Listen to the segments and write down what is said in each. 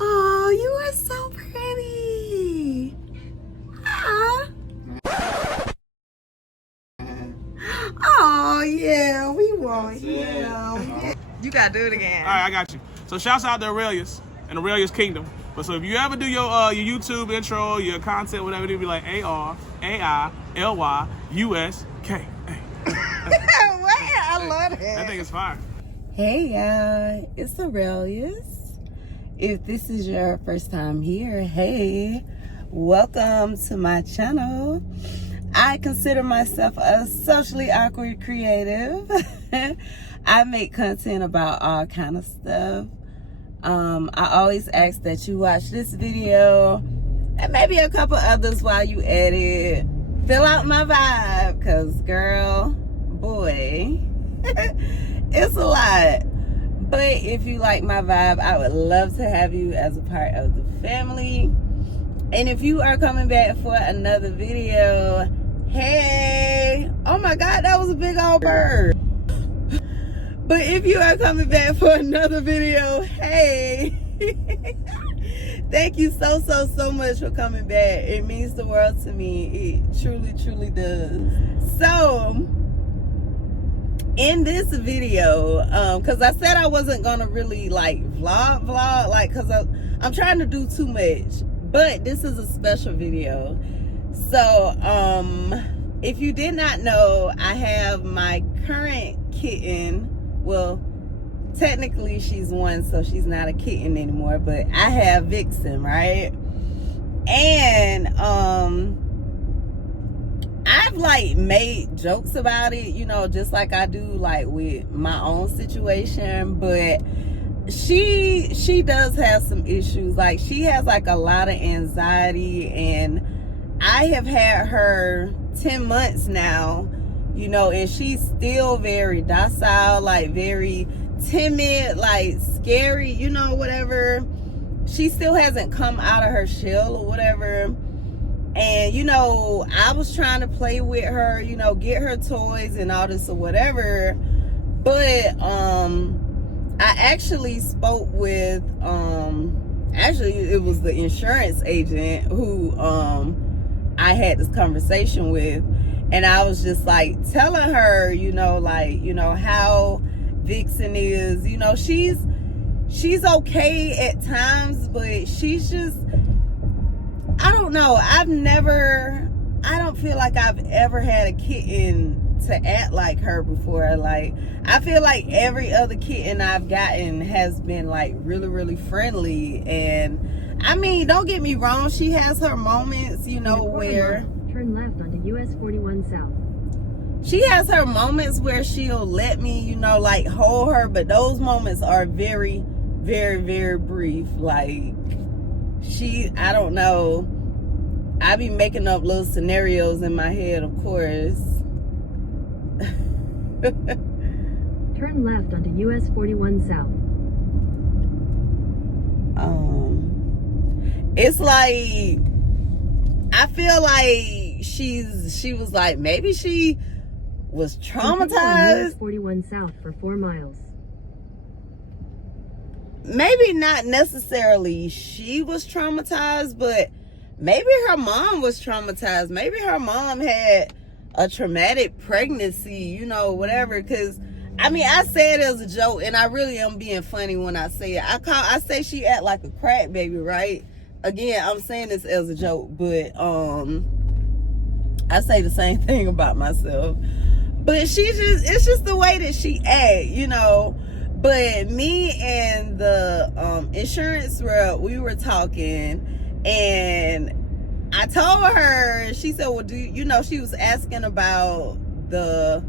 Oh, you are so pretty. Ah. Oh, yeah, we want him. You gotta do it again. All right, I got you. So shouts out to Arailyus and Arailyus Kingdom. But so if you ever do your YouTube intro, your content, whatever, it'll be like ARAILYUSK. I love that. That thing is fire. Hey y'all, it's Arailyus. If this is your first time here, hey, welcome to my channel. I consider myself a socially awkward creative. I make content about all kind of stuff. I always ask that you watch this video and maybe a couple others while you edit. Fill out my vibe, cause girl, boy, it's a lot. But if you like my vibe, I would love to have you as a part of the family. And if you are coming back for another video, hey, oh my God, that was a big old bird. But if you are coming back for another video, hey, thank you so much for coming back. It means the world to me. It truly does. So, in this video, because I said I wasn't gonna really like vlog, like, because I'm trying to do too much, but this is a special video. So, if you did not know, I have my current kitten. Well, technically she's one, so she's not a kitten anymore, but I have Vixen, right? And I've like made jokes about it, you know, just like I do like with my own situation, but she does have some issues. Like, she has like a lot of anxiety, and I have had her 10 months now, you know, and she's still very docile, like very timid, like scary, you know, whatever. She still hasn't come out of her shell or whatever. And, you know, I was trying to play with her, you know, get her toys and all this or whatever. But I actually spoke with, actually it was the insurance agent who I had this conversation with. And I was just like telling her, you know, like, you know, how Vixen is, you know, she's okay at times, but she's just, I don't know. I don't feel like I've ever had a kitten to act like her before. Like, I feel like every other kitten I've gotten has been like really friendly. And I mean, don't get me wrong, she has her moments, you know, where turn left onto US 41 South. She has her moments where she'll let me, you know, like hold her, but those moments are very brief. Like, I don't know. I be making up little scenarios in my head, of course. Turn left onto US 41 South. It's like, I feel like she was like, maybe she was traumatized. 41 South for 4 miles. Maybe not necessarily she was traumatized, but maybe her mom was traumatized. Maybe her mom had a traumatic pregnancy, you know, whatever. Because, I mean, I say it as a joke, and I really am being funny when I say it. I say she act like a crack baby, right? Again, I'm saying this as a joke, but I say the same thing about myself. But it's just the way that she act, you know. But me and the insurance rep, we were talking, and I told her, she said, well, you know, she was asking about the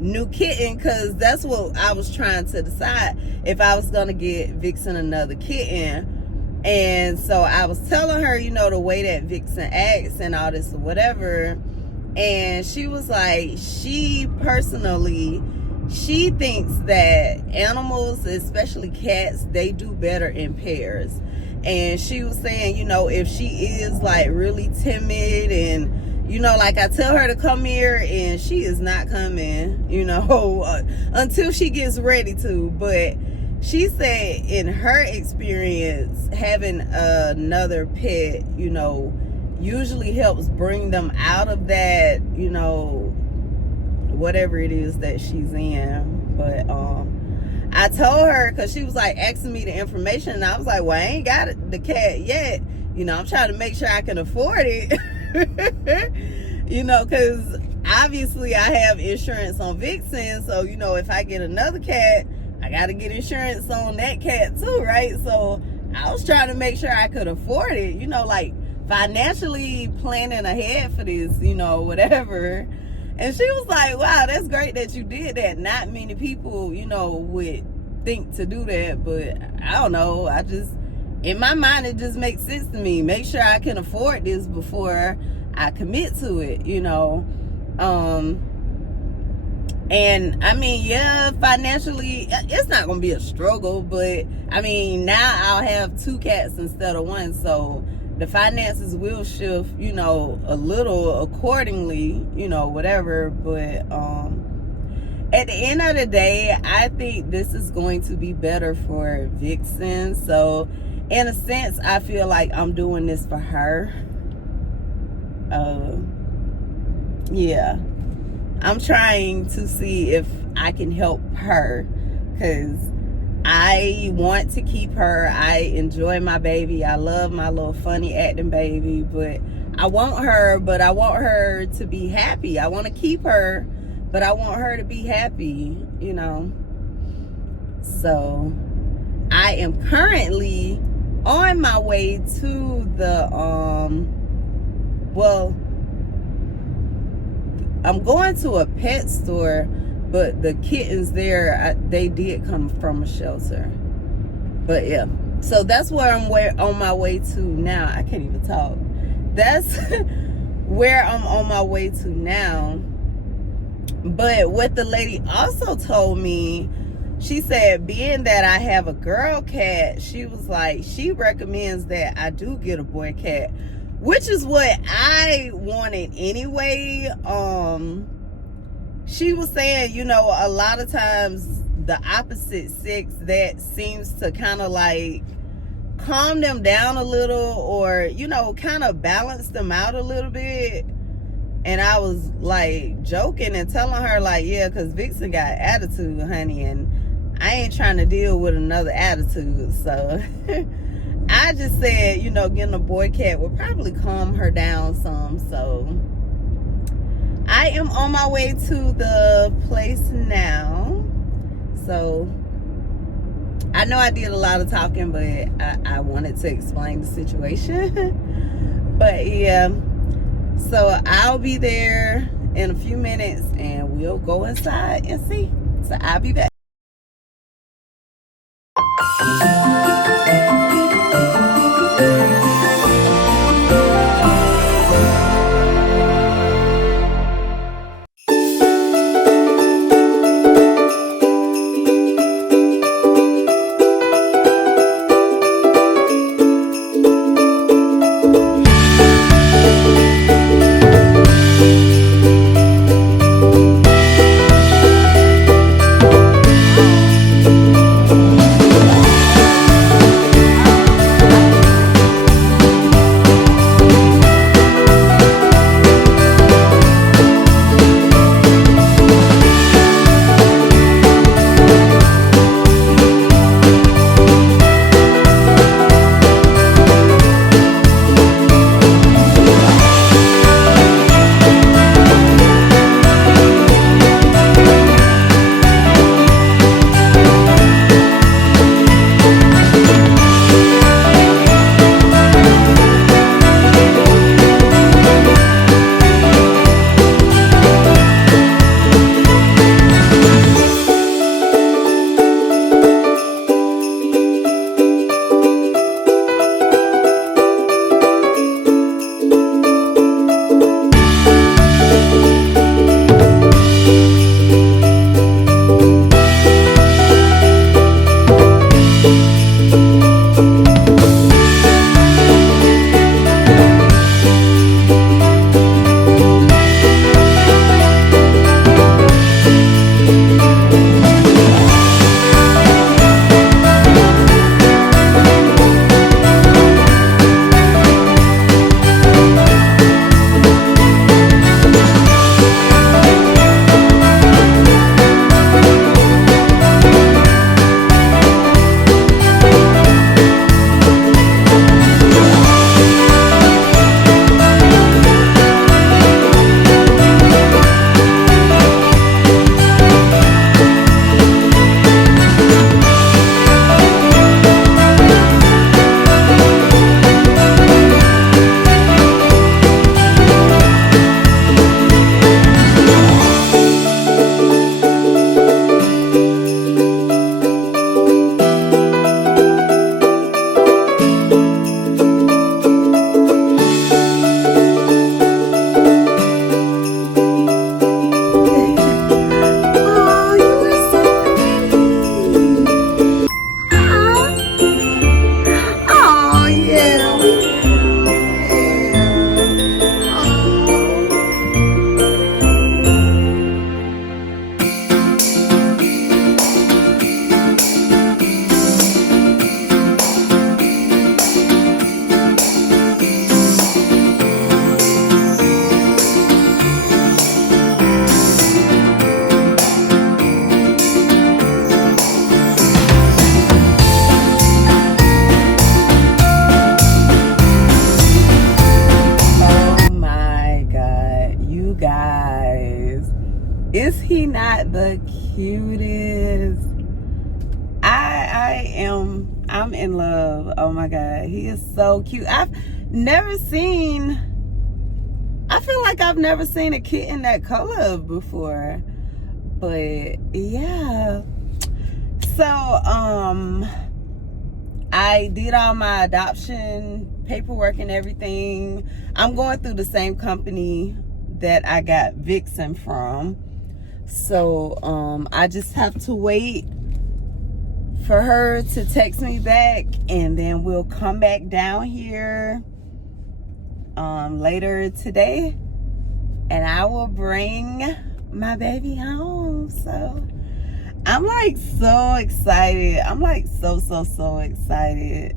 new kitten, because that's what I was trying to decide, if I was going to get Vixen another kitten. And so I was telling her, you know, the way that Vixen acts and all this or whatever. And she was like, she thinks that animals, especially cats, they do better in pairs. And she was saying, you know, if she is like really timid and, you know, like I tell her to come here and she is not coming, you know, until she gets ready to. But she said in her experience, having another pet, you know, usually helps bring them out of that, you know, whatever it is that she's in. But I told her, because she was like asking me the information, and I was like, well, I ain't got the cat yet. You know, I'm trying to make sure I can afford it. You know, because obviously I have insurance on Vixen. So, you know, if I get another cat, I got to get insurance on that cat too, right? So I was trying to make sure I could afford it, you know, like financially planning ahead for this, you know, whatever. And she was like, wow, that's great that you did that. Not many people, you know, would think to do that. But I don't know. I just, in my mind, it just makes sense to me. Make sure I can afford this before I commit to it, you know. And I mean, yeah, financially, it's not going to be a struggle. But I mean, now I'll have 2 cats instead of 1. So the finances will shift, you know, a little accordingly, you know, whatever. But at the end of the day, I think this is going to be better for Vixen. So in a sense, I feel like I'm doing this for her. Yeah, I'm trying to see if I can help her, because I want to keep her. I enjoy my baby. I love my little funny acting baby, but I want her, to be happy. I want to keep her, but I want her to be happy, you know. So I am currently on my way to the, well, I'm going to a pet store, but the kittens there, they did come from a shelter. But yeah, so that's where I'm on my way to now. I can't even talk. That's where I'm on my way to now. But what the lady also told me, she said, being that I have a girl cat, she was like, she recommends that I do get a boy cat, which is what I wanted anyway. She was saying, you know, a lot of times the opposite sex, that seems to kind of like calm them down a little, or, you know, kind of balance them out a little bit. And I was like joking and telling her like, yeah, because Vixen got attitude, honey, and I ain't trying to deal with another attitude. So I just said, you know, getting a boy cat would probably calm her down some. So I am on my way to the place now. So I know I did a lot of talking, but I wanted to explain the situation. But yeah, so I'll be there in a few minutes and we'll go inside and see. So I'll be back. the cutest. I'm in love. Oh my God, he is so cute. I feel like I've never seen a kitten that color before. But yeah. So I did all my adoption paperwork and everything. I'm going through the same company that I got Vixen from. So I just have to wait for her to text me back, and then we'll come back down here later today, and I will bring my baby home. So I'm like so excited. I'm like so excited.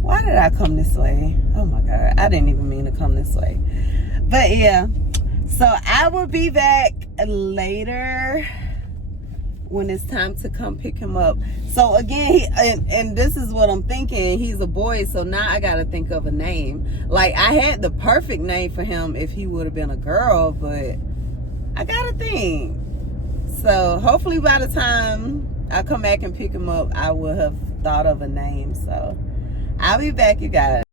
Why did I come this way? Oh my God, I didn't even mean to come this way. But yeah, so I will be back later when it's time to come pick him up. So again, and this is what I'm thinking, he's a boy, so now I gotta think of a name. Like, I had the perfect name for him if he would have been a girl, but I gotta think. So hopefully by the time I come back and pick him up, I will have thought of a name. So I'll be back, you guys.